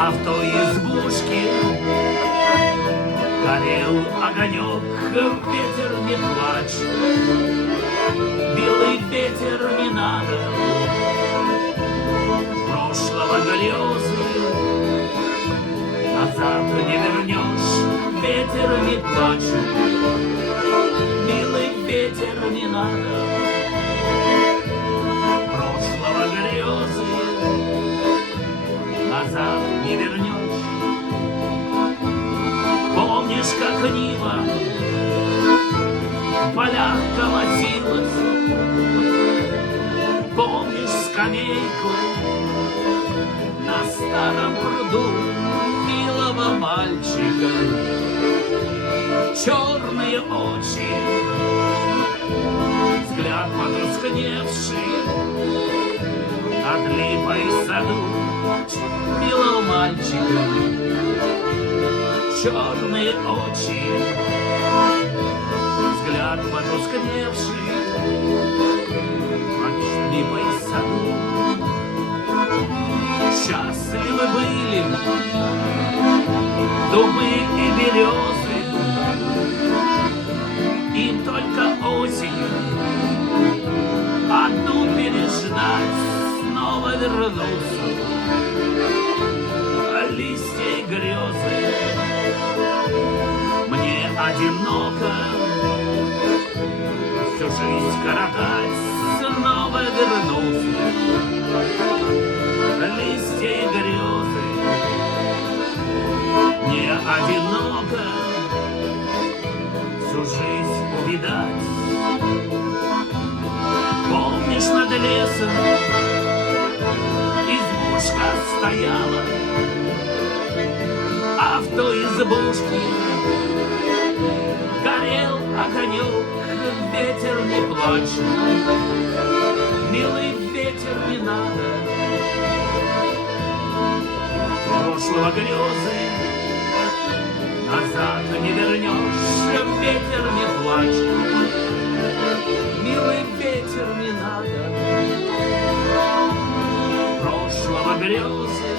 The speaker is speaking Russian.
А в той избушке горел огонек, ветер не плачь, белый ветер не надо, прошлого грезы назад не вернешь, ветер не плачь, белый ветер не надо, прошлого грезы назад не вернешь. Помнишь, как Нива в полях колотилась? Помнишь скамейку на старом пруду милого мальчика? Черные очи, взгляд потускневший от липой в саду милого мальчика. Черные очи, взгляд потускневший от липой в саду. Счастливы были дубы и березы, им только осенью одну переждать, снова вернуться листья и грезы. Мне одиноко всю жизнь коротать, снова вернуться листья и грезы. Мне одиноко всю жизнь увидать. Помнишь, над лесом избушка стояла, а в той избушке горел огонек, ветер не плачь, милый ветер не надо, прошлого грезы назад не вернешь, ветер не плачь, милый ветер не надо, прошлого грезы